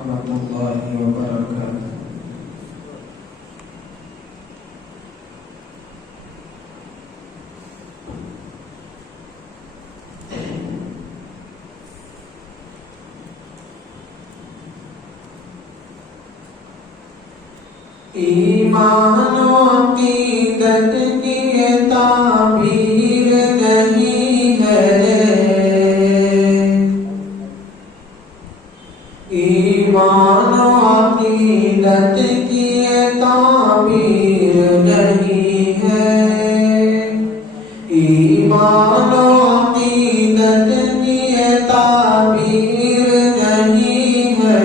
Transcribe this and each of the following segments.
ورحمۃ اللہ وبرکاتہ۔ ایمان و عقیدت کی تعبیر نہیں ہے، ایمان و عقیدت کی تعبیر نہیں ہے، ایمان و عقیدت کی تعبیر نہیں ہے،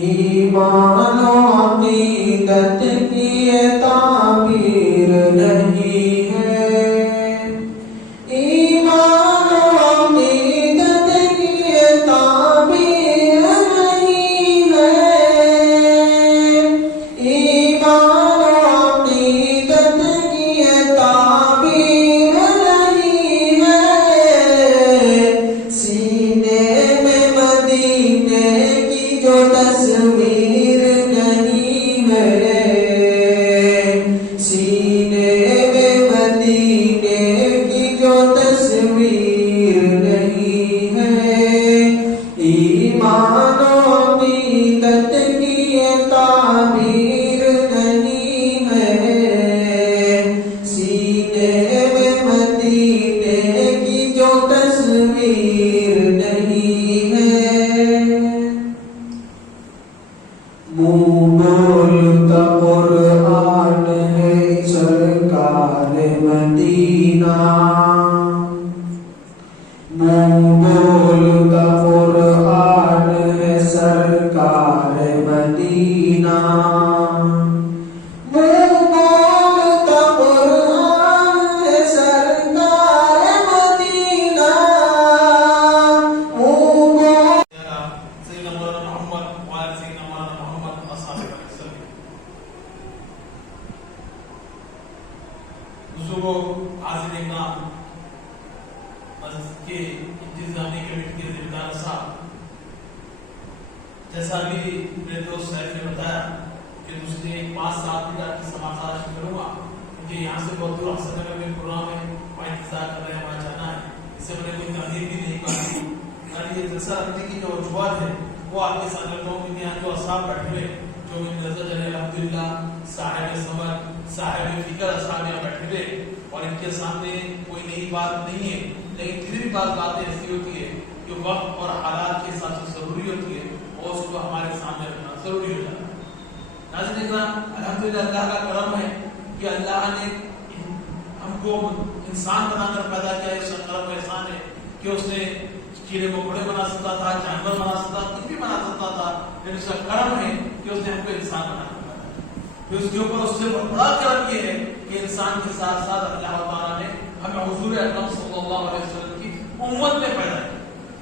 ایمان و عقیدت کی تعبیر نہیں ہے، ایمان و عقیدت کی تعبیر نہیں ہے، ایمان و عقیدت کی تعبیر نہیں ہے، سینے میں مدینے کی جو تصویر نہیں ہے، سینے میں مدینے کی جو تصویر نہیں ہے، ایمان و عقیدت کی تعبیر نہیں ہے، سینے میں مدینے کی جو تصویر نہیں ہے، منہ بولتا قرآن ہے سرکار مدینہ، منہ بولتا قرآن ہے سرکار مدینہ، منہ بولتا قرآن ہے سرکار مدینہ، منہ سيدنا مولانا محمد وعلى سيدنا مولانا محمد وصحبه وسلم۔ بزرگوں، حاضرین اکرام، مسجد کے انتظامی کمیٹی کے ذمہ دار صاحب، جیسا بھی میرے دوست صاحب نے بتایا کہ دوسرے 5-7 منٹ کی سماعت کروں گا، مجھے یہاں سے بہت دور حسن نگر میں پروگرام ہے، وہاں انتظار کر رہے ہیں، وہاں جانا ہے، اس سے میں نے کوئی تحریر بھی نہیں کی، یہ جلسہ رکھنے کی جو وجوہات ہے وہ آپ کے ساتھ کرتا ہوں کہ یہاں جو اصحاب بیٹھے ہوئے جو میری نظر جانے الحمدللہ صاحب سمجھ صاحب فکر اصحاب یہاں بیٹھے ہوئے، اور ان کے سامنے کوئی نئی بات نہیں ہے، لیکن پھر بھی باتیں ایسی ہوتی ہے کہ وقت اور حالات کے حساب سے ضروری ہوتی ہے اور اس کو ہمارے سامنے رکھنا ضروری ہو جاتا ہے۔ ناظرین اکرام، الحمدللہ اللہ کا کرم ہے کہ اللہ نے ہم کو انسان بنا کر پیدا کیا، اس کا کرم احسان ہے کہ اس نے کیڑے مکوڑے بنا سکتا تھا، جانور بنا سکتا تھا، کچھ بھی بنا سکتا تھا، لیکن اس کا کرم ہے کہ اس نے ہم کو انسان بنا کر پیدا کیا۔ پھر اس کے اوپر اس سے بڑا کرم یہ ہے کہ انسان کے ساتھ ساتھ اللہ تعالیٰ نے ہمیں حضور اکرم صلی اللہ علیہ وسلم کی امت میں پیدا کیا۔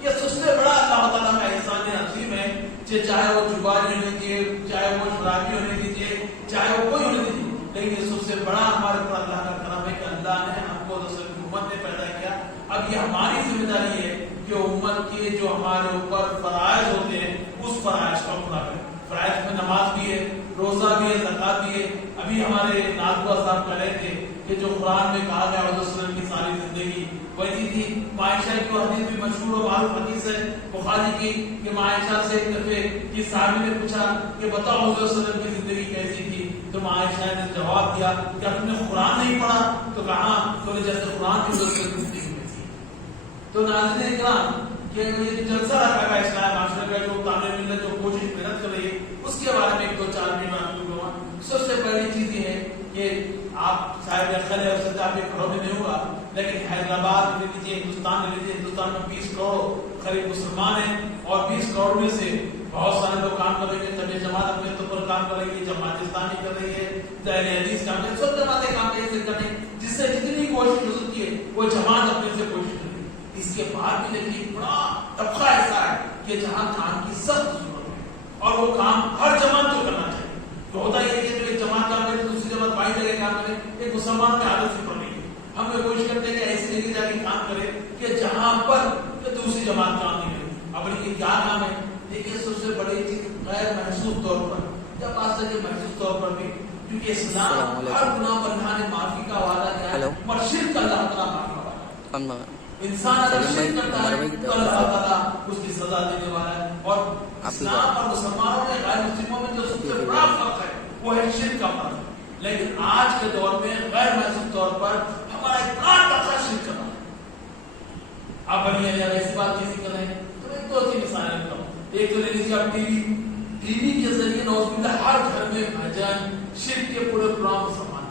یہ سب سے بڑا اللہ تعالیٰ کا احسان عظیم ہے، چاہے وہ جواری ہونے دیجیے، چاہے وہ شرابی ہونے دیجیے، چاہے وہ کوئی ہونے دیجیے، لیکن یہ سب سے بڑا ہمارے اوپر اللہ کا کرم ہے کہ اللہ نے ہم کو رسول کی امت میں پیدا کیا۔ اب یہ ہماری ذمہ داری ہے کہ امت کے جو ہمارے اوپر فرائض ہوتے ہیں اس فرائض کو پورا کریں۔ فرائض میں نماز بھی ہے، روزہ بھی ہے، زکات بھی ہے۔ ابھی ہمارے نازوا صاحب کہہ رہے تھے کہ جو قرآن میں کہا گیا حضرت صلی اللہ علیہ وسلم کی ساری زندگی ویسی تھی۔ عائشہ کی حدیث بھی مشہور و معروف حدیث ہے بخاری کی کہ عائشہ سے ایک دفعہ کی صحابی نے پوچھا کہ بتاؤ حضرت صلی اللہ علیہ وسلم کی زندگی کیسی تھی، تو عائشہ نے جواب دیا کہ تم نے قرآن نہیں پڑھا؟ تو کہا تو نے جیسے قرآن کی حضرت صلی اللہ علیہ وسلم کی زندگی میں تھی۔ تو ناظرین اکرام، کہ یہ جلسہ رکھا گیا اسلام معاشرے کا جو طالب علم جو کوشش محنت کر رہی ہے اس کے بارے میں 2-4 منٹ میں آپ کو بتاؤں۔ سب سے پہلی چیز یہ ہے کہ آپ شاید خیر ہے اس سے آپ کے گھروں میں نہیں ہوگا، لیکن حیدرآباد لے لیجیے، ہندوستان لے لیجیے، ہندوستان میں 20 کروڑ قریب مسلمان ہیں، اور 20 کروڑ میں سے بہت سارے لوگ کام کر رہے ہیں۔ طبیعت جماعت اپنے طور پر کام کر رہی ہے، جماعت اسلامی کر رہی ہے، اہل حدیث کام کر رہی ہے، سب جماعتیں کام کر رہی ہیں، جس سے جتنی کوشش ہو سکتی ہے وہ جماعت اپنے سے کوشش کر رہی ہے۔ اس کے بعد بھی لیکن ایک بڑا طبقہ ایسا ہے کہ جہاں کام کی سخت ضرورت ہے، اور وہ کام ہر جماعت کو کرنا چاہیے۔ تو ہوتا یہ کہ جو ایک جماعت کام کرے دوسری جماعت بائی جگہ کام کرے، ایک مسلمان میں عادت سے پڑ رہی ہے۔ ہم یہ کوشش کرتے ہیں کہ ایسی جگہ جا کے کام کرے کہ جہاں پر دوسری جماعت کام نہیں کرے۔ اب یہ کیا کام ہے؟ محسوس طور پر یا بعض جگہ محسوس طور پر بھی، کیونکہ اسلام ہر گناہ پر نہانے معافی کا وعدہ کیا ہے، اور شرک اللہ تعالیٰ معافی کا وعدہ ہے۔ انسان اگر شرک کرتا ہے تو اللہ تعالیٰ اس کی سزا دینے والا ہے۔ اور اسلام اور مسلمانوں میں غیر مسلموں میں جو سب سے بڑا فرق ہے وہ ہے شرک کا فرق۔ لیکن آج کے دور میں غیر محسوس طور پر ہمارا اتنا طاقت شرک کرنا ہے۔ آپ بڑھیا ایسی بات کسی کر رہے ہیں تو میں دو تین مثالیں بتاؤں۔ ایک تو لے لیجیے آپ ٹی وی کے ذریعے نعوذ باللہ ہر گھر میں بھجن شرک کے پورے پروگرام سامان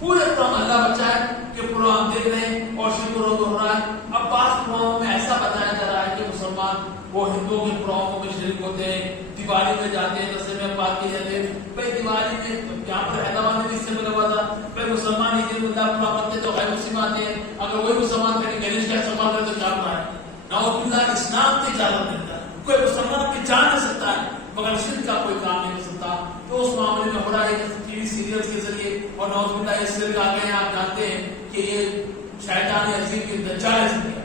پورے پروگرام، اللہ بچائے کہ پروگرام دیکھ رہے ہیں اور شرک و ہو رہا ہے۔ اب بعض پروگراموں میں ایسا بتایا جا رہا ہے کہ مسلمان وہ ہندوؤں کے پروگراموں میں شریک ہوتے ہیں، دیوالی میں جاتے ہیں، دسویں میں پاک کے جاتے ہیں۔ بھائی دیوالی میں یہاں پر حیدرآباد میں اس سے ملا ہوا تھا، بھائی مسلمان عید اللہ پورا کرتے تو غیر مسلم آتے ہیں، اگر وہی مسلمان کہیں گنیش کا استعمال کرے تو کیا رہا ہے؟ نعوذ باللہ اسلام کی اجازت ملتا ہے، کوئی مسلمان اپنی جان نہیں سکتا ہے مگر شرک کا کوئی کام نہیں کر سکتا۔ تو اس معاملے میں ہو رہا ہے ٹی وی سیریلز کے ذریعے، اور نعوذ باللہ اس سے آ گئے ہیں، آپ جانتے ہیں کہ یہ شیطان عظیم کی دجال ہے،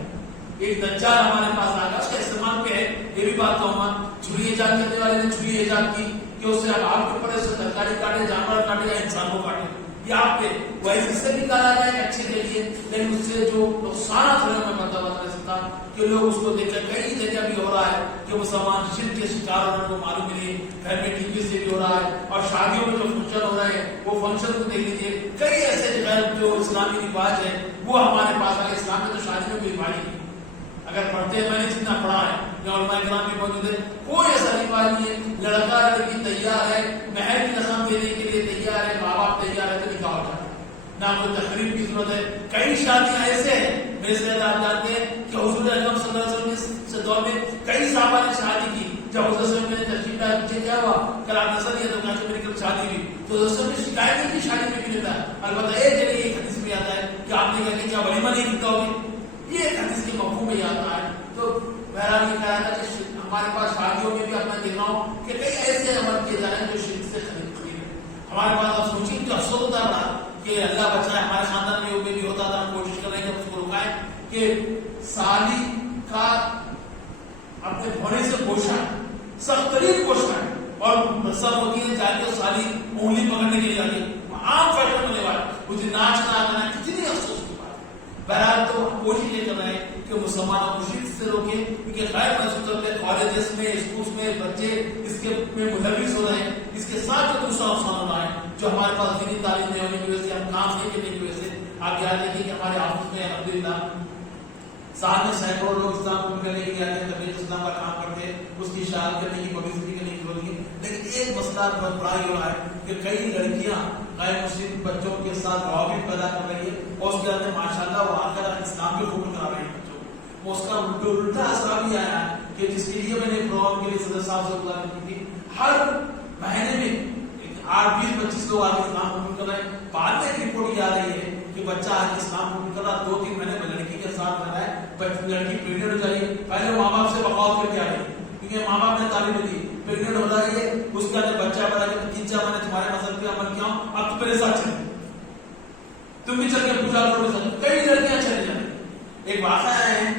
ایک دجال ہمارے پاس آ گیا، اس کا استعمال پہ ہے۔ یہ بھی بات کہوں گا، چھری ایجاد کرنے والے نے چھری ایجاد کی کہ اس سے آپ کے اوپر سے ترکاری کاٹے، جانور کاٹے یا انسان کو کاٹے، یہ آپ پہ ویسے سے بھی نکالا جائے اچھے کے لیے، لیکن اس سے جو نقصانات ہونے میں مرتبہ رہ سکتا کہ لوگ اس کو دیکھ کر کئی جگہ بھی ہو رہا ہے کہ مسلمان شرک کے شکار ہونے کو معلوم ملے، گھر میں ٹی وی سے بھی ہو رہا ہے، اور شادیوں میں جو فنکشن ہو رہے ہیں وہ فنکشن کو دیکھ لیجیے، کئی ایسے غیر جو اسلامی رواج ہے وہ ہمارے پاس آئے۔ اسلام میں تو شادی میں کوئی رواج نہیں، اگر پڑھتے ہیں، میں نے جتنا پڑھا ہے یا علماء کرام بھی موجود ہے، کوئی ایسا رواج نہیں ہے۔ لڑکا لڑکی تیار ہے، مہر کی رسم دینے کے لیے تیار ہے، ماں باپ تیار ہے تو نکاح ہو جاتا ہے، نہ کوئی تقریب کی ضرورت ہے۔ کئی شادیاں ایسے ہیں، میرے سے آپ جانتے ہیں کہ حضور اکرم صلی اللہ علیہ وسلم کے دور میں کئی صحابہ نے شادی کی۔ جب حضرت صلی اللہ علیہ وسلم نے تشریف لایا، مجھے کیا ہوا کل آپ نظر نہیں ہے تو کہا کہ میری کل شادی ہوئی، تو حضرت صلی اللہ علیہ وسلم نے شکایت نہیں کی شادی میں کیوں نہیں؟ البتہ ایک جگہ ایک حدیث میں آتا ہے کہ آپ نے کہا کہ کیا ولیمہ نہیں کرتا ہوگی، یہ ایک حدیث کے مفہوم میں آتا ہے۔ تو بہرحال یہ کہا تھا کہ ہمارے پاس شادیوں میں بھی اپنا دیکھ رہا ہوں کہ کئی ایسے عمل کیے جا رہے ہیں جو شرک سے خرید ہمارے پاس۔ آپ سوچیے کہ افسوس ہوتا رہا کہ اللہ بچائے، ہمارے خاندان میں بھی ہوتا تھا، ہم کوشش کر رہے ہیں کہ اس کو رکائیں کہ سالی کا اپنے بھونے سے پوچھا ہے، سخت ترین پوچھا ہے، اور رسم ہوتی ہے جا کے سالی انگلی پکڑنے کے لیے جاتی ہے، عام فیشن ہونے والا مجھے ناچنا آنا ہے، کتنی افسوس کی بات ہے۔ بہرحال تو ہم کوشش یہ کر رہے ہیں کہ مسلمانوں کو شرک سے روکیں، کیونکہ غیر محسوس طور پہ کالجز میں، اسکولس میں بچے اس کے میں ملوث ہو رہے ہیں۔ اس کے ساتھ جو دوسرا نقصان ہو رہا ہے جو ہمارے پاس دینی تعلیم نہیں ہونے کی وجہ سے، ہم کام نہیں کرنے کی وجہ سے، آپ یاد رکھیے کہ ہمارے آفس میں الحمدللہ سال میں سینکڑوں لوگ اسلام قبول کرنے کے لیے آتے ہیں، تبلیغ اسلام کا کام کرتے ہیں، اس کی اشاعت کرنے کی، پبلسٹی کرنے کی ضرورت ہے۔ لیکن ایک مسئلہ بہت بڑا یہ ہو رہا ہے کہ کئی لڑکیاں غیر مسلم بچوں کے ساتھ روابط پیدا کر رہی ہے، اور اس کے اندر ماشاءاللہ وہ آ کر اسلام کے قبول کرا رہی ہے بچوں کو۔ اس کا الٹا اثر بھی آیا ہے کہ جس کے لیے میں نے پروگرام کے لیے صدر صاحب سے گزارش کی تھی، ہر مہینے میں 8-20-25 لوگ آگے اسلام قبول کر رہے ہیں۔ بعد میں ایک رپورٹ یہ آ رہی ہے کہ بچہ آج اسلام قبول کر رہا، 2-3 مہینے میں لڑکی کے ساتھ رہا ہے، لڑکی پریگنٹ ہو جائے، پہلے ماں باپ سے بغاوت کر کے آ رہی ہے کیونکہ ماں باپ نے تعلیم دی، پریگنٹ ہو رہا ہے، اس کا جب بچہ بڑا کہ 3-4 مہینے تمہارے مذہب پہ عمل کیا ہوں، اب تو میرے ساتھ چلے، تم بھی چل کے پوجا کرو میرے ساتھ۔ کئی لڑکیاں چلی جائیں۔ ایک واقعہ ہے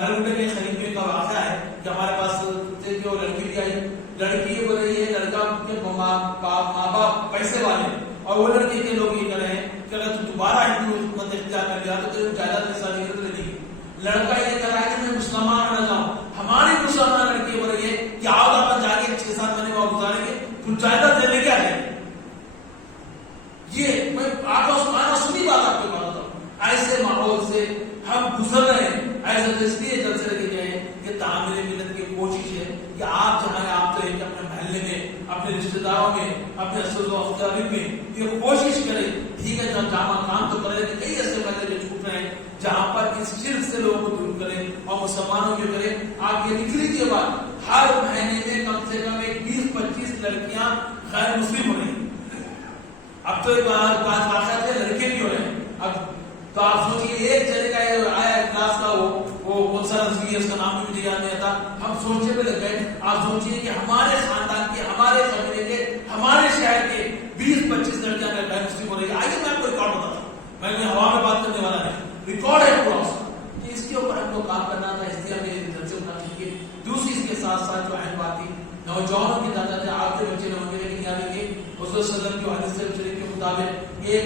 نلگنڈے کے قریب کا واقعہ ہے کہ ہمارے پاس جو لڑکی بھی آئی، لڑکی یہ بول رہی ہے لڑکا کے ماں باپ پیسے والے، اور وہ لڑکی کے لوگ یہ کر رہے ہیں کہ اگر تم دوبارہ ہندو حکومت اختیار کر لیا تو تیری جائیداد حصہ نہیں کرے گی۔ لڑکا یہ کر رہا ہے کہ میں مسلمان بنا جاؤں، ہماری مسلمان لڑکی بول رہی ہے کہ آؤ اپن جا کے 6-7 مہینے وہاں گزاریں گے، تم جائیداد دینے کیا ہے۔ یہ میں آپ کو سنی بات آپ کو بتاتا ہوں، ایسے ماحول سے ہم گزر رہے ہیں۔ ایسے تو اس لیے جلسے لگے گئے ہیں کہ تعمیر ملت کی کوشش ہے کہ آپ جہاں آپ تو ایک اپنے محلے میں، اپنے رشتے داروں میں، اپنے اسر و اقتدار میں یہ کوشش کریں۔ ٹھیک ہے جب جامع کام تو کریں، کئی ایسے محلے جو چھوٹ رہے ہیں جہاں پر اس شرک سے لوگوں کو دور کریں اور مسلمانوں کے کریں۔ آپ یہ لکھ لیجیے بات، ہر مہینے میں کم سے کم 20-25 لڑکیاں غیر مسلم ہو رہی ہیں۔ اب تو بات واقعہ ہے لڑکے بھی ہو رہے ہیں۔ اب تو آپ سوچیے ایک جگہ کا آیا کلاس کا وہ کون سا نظریہ، اس کا نام بھی مجھے یاد نہیں آتا، ہم سوچنے پہ لگ گئے۔ آپ سوچیے کہ ہمارے خاندان کے، ہمارے قبیلے کے، ہمارے شہر کے 20-25 لڑکیاں غیر مسلم ہو رہی ہے۔ آئیے میں آپ کو ریکارڈ بتاتا ہوں، میں نے ہوا میں بات کرنے والا نہیں، ریکارڈ ہے پورا اس کا، اس کے اوپر ہم کو کام کرنا تھا، اس لیے ہمیں ریزلٹ سے اٹھا چاہیے۔ دوسری اس کے ساتھ ساتھ جو اہم بات تھی، नौजवानों की तादाद है, आपके बच्चे न होंगे, लेकिन याद रखिए हुज़ूर सल्लल्लाहु अलैहि वसल्लम की हदीस शरीफ के मुताबिक एक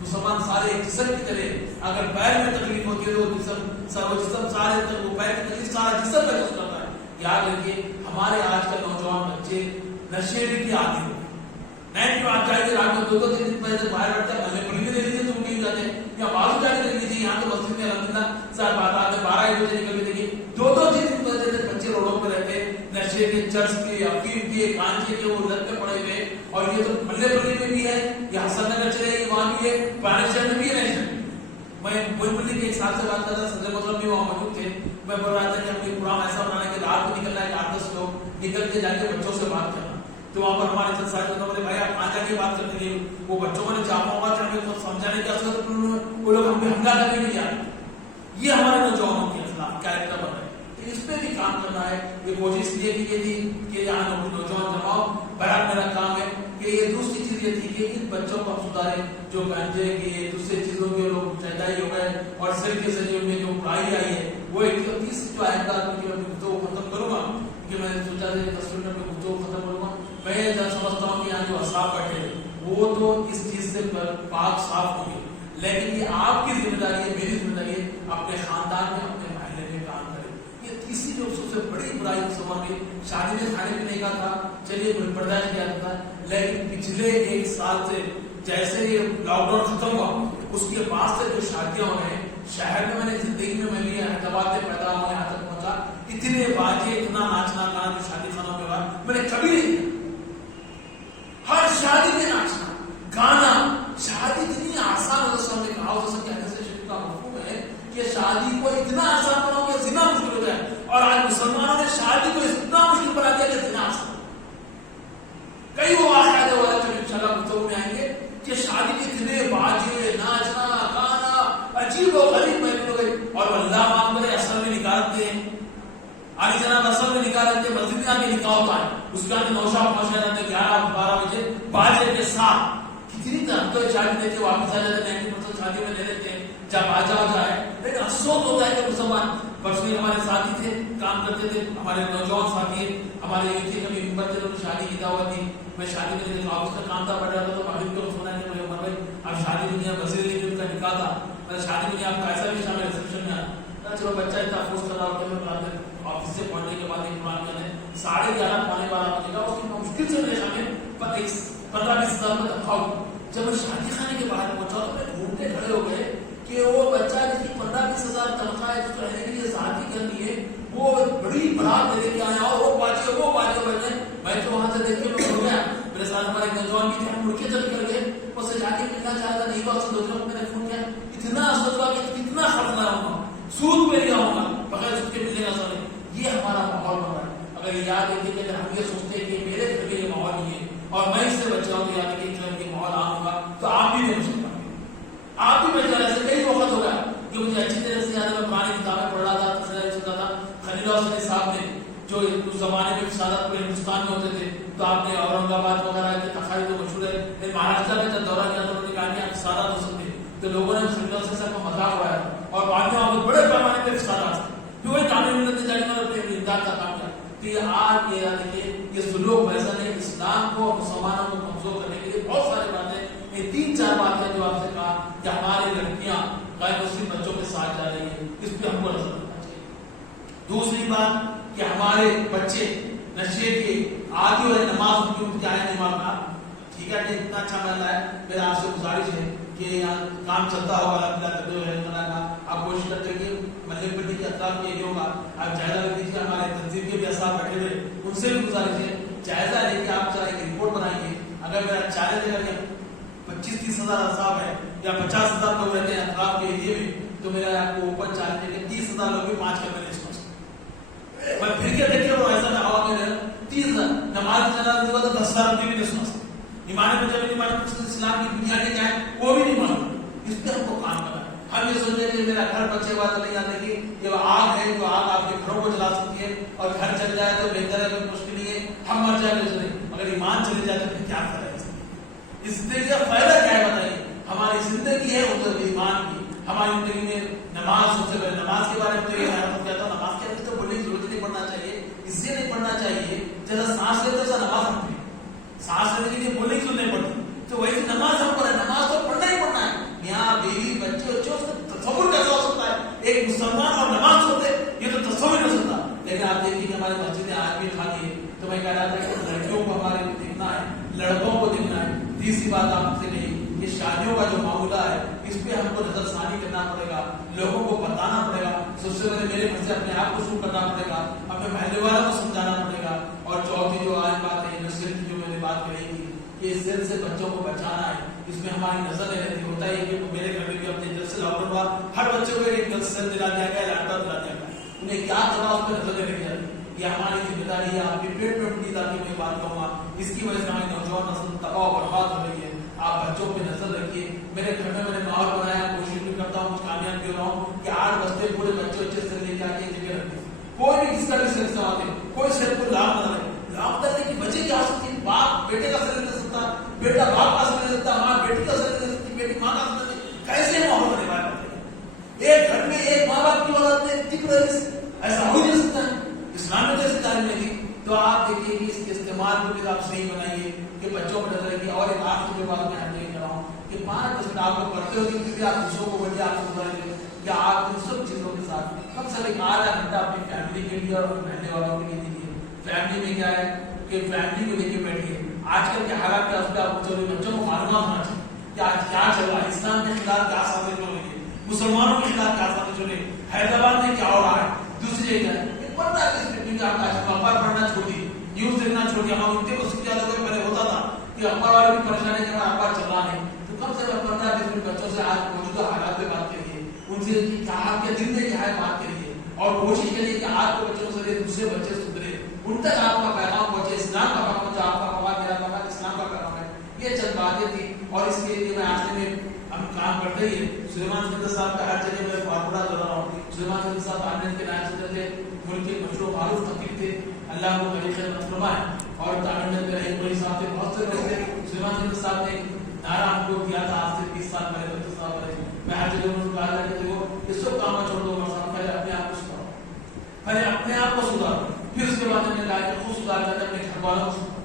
मुसलमान सारे एक जिस्म की तरह, अगर पैर में तकलीफ होती है तो जिस्म सारे वो पैर की तकलीफ सारा जिस्म महसूस करता है। याद रखिए हमारे आजकल नौजवान बच्चे नशे की आदी हो, नाइट में आप जाएंगे रात में 2-2 दिन पहले बाहर बैठते हैं, हमें पुलिस दे दीजिए तो उनके जाते हैं, या बाजू जाके देख लीजिए, यहाँ तो मस्जिद में अल्हम्दुलिल्लाह साहब बात 12-1 बजे निकल के देखिए 2-2 दिन बजे तक बच्चे रोडों पर रहते हैं, नशे के, चर्च के, अफीम के, गांजे के, वो लत पे पड़े हुए। और ये तो मल्ले में भी है, ये हसन नगर चले वहां भी है, पानेश्वर में भी है। मैं मोइनुद्दीन के एक साथ से बात कर रहा था, सदर मतलब भी वहां मौजूद थे, मैं बोल रहा था कि अपनी प्रोग्राम ऐसा बनाना कि रात को निकलना है, 8-10 लोग निकल के जाके बच्चों से बात करना। तो वहां पर हमारे साथ साथ बोले भाई आप कहाँ जाके बात करते हैं, वो बच्चों को चापा होगा तो समझाने का वो लोग हमें हमला करने भी जा रहे। ये हमारे नौजवानों के खिलाफ कैरेक्टर बन रहे हैं, इस पे भी काम करना है। ये कोशिश ये की थी कि यहाँ नौजवान जमाओ, बहरहाल मेरा काम है कि ये दूसरी चीज ये थी कि इन बच्चों को हम सुधारें जो गांजे के दूसरे चीजों के लोग चैताई हो गए और सिर के सजीव में जो बुराई आई है वो 31 जो आयता तो खत्म करूंगा, कि मैंने सोचा था 10 मिनट में तो खत्म करूंगा। मैं समझता हूँ कि यहाँ जो असाब बैठे वो तो इस चीज से पाक साफ होंगे, लेकिन ये आपकी जिम्मेदारी है, मेरी जिम्मेदारी है, अपने खानदान में अपने महल्ले में काम करें। ये तीसरी जो सबसे बड़ी बुराई समझ में शादी में खाने पीने का था, चलिए बर्दाश्त किया था, लेकिन पिछले 1 साल से जैसे ये लॉकडाउन खत्म हुआ उसके बाद से जो शादियां हो रहे हैं शहर में, मैंने जिंदगी में मैं भी हैदराबाद से पैदा हुआ यहाँ तक पहुंचा, इतने बाजे इतना नाचना गाना जो शादी खानों में हुआ मैंने कभी नहीं किया। हर शादी में नाचना गाना, शादी इतनी आसान हो जैसे हमने कहा, जैसे कहने से शुरू का मफहूम है कि शादी को इतना आसान बनाओ कि जिना मुश्किल हो जाए, और आज मुसलमानों ने शादी को इतना मुश्किल बना दिया कि जिना आसान। कई वो वाक़या जो इंशाल्लाह गुफ्तगू में आएंगे कि शादी के इतने बाजे नाचना गाना अजीब और गरीब महफिल हो गई, और अल्लाह माफ करे असल में निकालते हैं, आली जनाब असल में निकालते हैं, मस्जिद में आके निकाह होता है, उसके बाद नौशा पहुंचा जाते 11-12 बजे बाजे के साथ। कितनी तो शादी देते वापस आ जाते, 90% शादी में ले लेते हैं जब बाजा हो जाए। लेकिन अफसोस होता है कि मुसलमान परसों हमारे साथी थे, काम करते थे, हमारे नौजवान साथी हमारे ये थे, कभी उम्र थे, शादी की दावत दी, मैं शादी में देखा ऑफिस का काम था, बढ़ रहा था, तो मगरिब को सुना है मुझे उमर भाई अब शादी में नहीं, वजीर लीग का निकाह था, मैं शादी में आप कैसा भी शामिल रिसेप्शन में आया, चलो बच्चा इतना अफसोस कर रहा होता है, ऑफिस से पढ़ने के बाद एक कुरान में 11:30-12 बजे का उसकी मुश्किल से मेरे सामने 15-20 हज़ार में तनख्वाह। जब मैं शादी खाने के बाहर पहुंचा तो मैं ढूंढते खड़े हो गए कि वो बच्चा जिसकी 15-20 हज़ार तनख्वाह है, जिसको रहने के लिए शादी करनी है, वो बड़ी बारात ले लेके आया और वो बाजे बजने। मैं तो वहां से देख के मैं हो गया, मेरे साथ हमारे नौजवान भी थे, हम मुड़ के चल कर गए, उससे जाके मिलना चाहता नहीं था, उससे दूसरों को मैंने फोन किया, इतना सोचा कि कितना खर्च ना होगा, सूद पे लिया होगा, बगैर सूद के मिलेगा सर। ये हमारा माहौल बन रहा है। अगर याद रखिए कि अगर हम ये सोचते हैं कि मेरे घर में ये माहौल नहीं है और मैं इससे बचा हूं, तो याद रखिए घर के माहौल आम होगा तो आप भी नहीं बच पाएंगे, आप भी बच रहे। ऐसे कई वक्त होगा कि मुझे अच्छी तरह से याद है, मैं पुरानी किताबें पढ़ रहा था, तसल्ली सुनता था, खलील हसन साहब ने जो उस जमाने में सादात पूरे हिंदुस्तान में होते थे, तो आपने औरंगाबाद वगैरह के तखारी तो मशहूर है, महाराष्ट्र में जब दौरा किया तो उन्होंने कहा कि आप सादात हो सकते, तो लोगों ने खलील हसन साहब को मजाक उड़ाया और बाद में आप बड़े पैमाने पर सादात फिर वही कानून जाने का इमदाद का काम किया। तो ये आज ये देखिए ये सुलूक वैसा नहीं, इस्लाम को मुसलमानों को कमजोर करने के लिए बहुत सारी बातें, ये 3-4 बातें जो आपसे कहा कि हमारी लड़कियां गैर मुस्लिम बच्चों के साथ जा रही है, इस पर हमको नजर रखना चाहिए। दूसरी बात कि हमारे बच्चे नशे के आदि और नमाज उनकी उनकी आए नहीं मानना, ठीक है, इतना अच्छा महल है। मेरा आपसे गुजारिश है कि यहाँ काम चलता होगा, आप कोशिश करते हैं मल्लेपट्टी के अतराफ में एरिया होगा, आप जायजा ले लीजिए, हमारे तंजीम के भी असाब बैठे हुए उनसे भी गुजारिश है जायजा लेके आप चाहे एक रिपोर्ट बनाइए। अगर मेरा चैलेंज अगर 25-30 हज़ार असाब है या 50 हज़ार लोग रहते हैं अतराफ के एरिए में, तो मेरा आपको ओपन चैलेंज है कि 30 हज़ार लोग भी 5 कमरे नहीं समझ सकते। मैं फिर क्या देखिए वो ऐसा हवा में 30 हज़ार नमाज जनाजा हुआ तो 10 हज़ार भी नहीं समझ सकते, ईमान में जब ईमान इस्लाम की बुनियादी क्या है वो भी नहीं मालूम। इस पर हमको काम करना है। हम ये सोच रहे हैं मेरा घर बचे बात नहीं आने की, ये आग है जो आग आपके घरों को जला सकती है, और घर चल जाए तो बेहतर है, कोई मुश्किल नहीं है, हम मर जाए तो नहीं, अगर ईमान चले जाए तो फिर क्या फायदा है? इस जिंदगी का फायदा क्या है बताइए? हमारी जिंदगी है मतलब ईमान की, हमारी जिंदगी में नमाज सबसे पहले, नमाज के बारे में तो ये कहता हूँ, नमाज के अंदर तो बोलने की जरूरत नहीं पड़ना चाहिए, इसलिए नहीं पढ़ना चाहिए जैसा सांस लेते वैसा नमाज हम भी सांस लेने के लिए बोलने की सुननी पड़ती, तो वैसे नमाज हम पर है, नमाज तो पढ़ना ही पढ़ना है। यहाँ बीवी बच्चे बच्चे उसका तस्वीर कैसा हो सकता है, एक मुसलमान और नमाज होते ये तो तस्वीर नहीं हो सकता। लेकिन आप देखिए कि हमारे मस्जिद आज भी खाली है, तो मैं कह रहा था कि लड़कियों को हमारे देखना है, लड़कों को देखना है। तीसरी बात आपसे नहीं, ये शादियों का जो मामला है इस पे हमको नजरसानी करना पड़ेगा, लोगों को बताना पड़ेगा। सबसे पहले मेरे घर से अपने आप को शुरू करना पड़ेगा, अपने महल्ले वालों को समझाना पड़ेगा। और चौथी जो आज बात है नस्ल की, जो मैंने बात कही थी, ये सिर से बच्चों को बचाना है, इसमें हमारी नजर रहती होता है कि मेरे घर में भी अपने जब से लॉकडाउन हुआ हर बच्चे को एक सेल दिला दिया गया, लैपटॉप दिला दिया गया, उन्हें क्या करना उस पर नजर रखी जाती है। ये हमारी जिम्मेदारी है। आपके पेट में उठनी ताकि मैं बात कहूँगा, इसकी वजह से हमारी नौजवान नस्ल तबाह बर्बाद हो रही है। आप बच्चों पे नजर रखिए। मेरे घर में मैंने माहौल बनाया, कोशिश भी करता हूँ, कुछ कामयाब भी हो रहा हूँ कि 8 बजते पूरे बच्चे अच्छे से लेके आके जगह रखते, कोई भी किसका भी सर इस्तेमाल करे, कोई सर को लाभ न लगे। लाभ देने की वजह क्या हो सकती है? बाप बेटे का सर ले सकता, बेटा बाप का सर ले सकता, माँ बेटी का सर ले सकती, बेटी माँ का सर ले सकती। कैसे माहौल बने वाला है? एक घर में एक माँ बाप की औलाद में ऐसा हो नहीं सकता है। इस्लाम में जैसे तालीम नहीं दी, तो आप देखिए कि इसके इस्तेमाल को भी आप सही बनाइए कि बच्चों पर नजर रखिए। और एक आखिरी जो बात मैं आपसे कर रहा हूँ कि 5 मिनट आप लोग पढ़ते हो क्योंकि आप दूसरों को बढ़िया आप सुधारेंगे कि आप इन सब चीजों के साथ कम से कम आधा घंटा अपनी फैमिली के लिए और रहने वालों के लिए दीजिए। फैमिली में क्या है कि फैमिली को लेके बैठिए, आजकल के हालात क्या उसके आप बच्चों को मालूम होना चाहिए कि आज क्या चल रहा है, इस्लाम के खिलाफ क्या साजिश हो रही है, मुसलमानों के खिलाफ क्या साजिश हो रही है, हैदराबाद में क्या हो रहा है, दूसरी जगह पता है किस आप अखबार पढ़ना छोड़िए, न्यूज देखना छोड़िए। हम इतने को सीख जाते थे, पहले होता था कि अखबार वाले भी परेशानी के बाद अखबार चल रहा नहीं, तो कम से कम 15-20 मिनट बच्चों से आज मौजूदा हालात पे बात करिए, उनसे आपके दिल में क्या है बात करिए और कोशिश करिए कि आपके बच्चों से दूसरे बच्चे सुधरे, उन तक आपका पैगाम पहुंचे, इस्लाम का पैगाम पहुंचे। आपका पैगाम मेरा पैगाम इस्लाम का पैगाम है। ये चंद बातें थी और इसके लिए मैं आज में हम काम करते ही सुलेमान सिद्दीकी साहब का हर जगह मैं फार्मूला दे रहा हूँ। सुलेमान सिद्दीकी साहब आनंद के नायब सदर थे, मुल्क के मशहूर मारूफ खतीब थे, अल्लाह को खैर खैर फरमाए। और तामिल में रहीम भाई साहब थे, बहुत से लोग थे। सुलेमान सिद्दीकी साहब ने नारा हमको दिया था आज से 30 साल पहले, 25 साल पहले। मैं हर जगह उनको कहा था कि देखो ये सब काम छोड़ दो, पहले अपने आप को सुधारो, पहले अपने आप को सुधारो, फिर उसके बाद मैंने कहा कि खुद सुधार करके अपने घर वालों को सुधारो।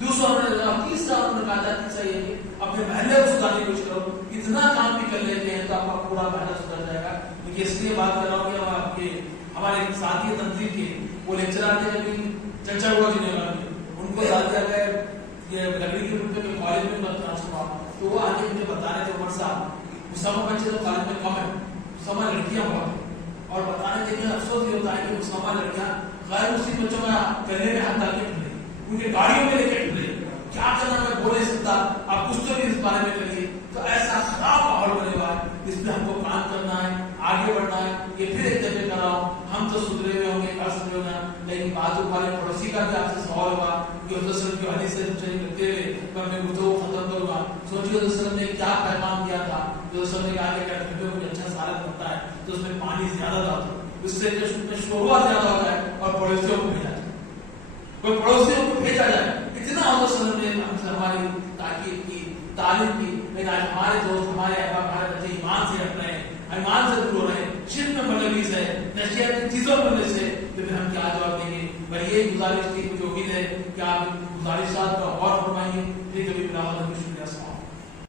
दूसरा तीसरा उन्होंने कहा था तीसरा ये कि अपने महल्ले को सुधारने की कोशिश करो। इतना काम भी कर लेते हैं तो आपका पूरा महल्ला सुधर जाएगा। क्योंकि इसलिए बात कर रहा हूँ कि आपके हमारे साथी तंजीम के वो लेक्चरर थे, अभी चर्चा हुआ कि नहीं, उनको डाल दिया गया ये लकड़ी के रूप में कॉलेज में ट्रांसफर हुआ, तो वो आके मुझे बता रहे थे उमर साहब मुसलमान बच्चे तो कॉलेज में कम है, मुसलमान लड़कियां बहुत है। और बताने के अफसोस ये होता है कि मुसलमान लड़कियां गैर मुस्लिम बच्चों का करने में हाथ डाल के उनके गाड़ियों में लेके ढूंढे, क्या करना मैं बोल नहीं सकता, आप कुछ तो भी इस बारे में करिए। तो ऐसा खराब माहौल बने हुआ है, इस पे हमको काम करना है, आगे बढ़ना है। ये फिर एक दफे कर रहा हूँ, हम तो सुधरे हुए होंगे, कर सकते होगा, लेकिन बाजू वाले पड़ोसी का भी आपसे सवाल होगा कि हज़रत की हदीस से करते हुए मैं गुफ्तगू खत्म करूंगा। सोचिए हज़रत ने क्या पैगाम दिया था, जो हज़रत ने आगे क्या घंटे में अच्छा सालत बनता है तो उसमें पानी ज्यादा डालता है, उससे शोरबा ज्यादा होता है और पड़ोसियों को भेजा जाए, कोई पड़ोसियों को भेजा जाए। इतना हमसे हमारी ताकीद की, तालीम की, लेकिन आज हमारे दोस्त हमारे बच्चे ईमान से हट रहे हैं, ईमान से दूर हो रहे हैं, शिर्क में मुलविस है, नशियाती चीजों पर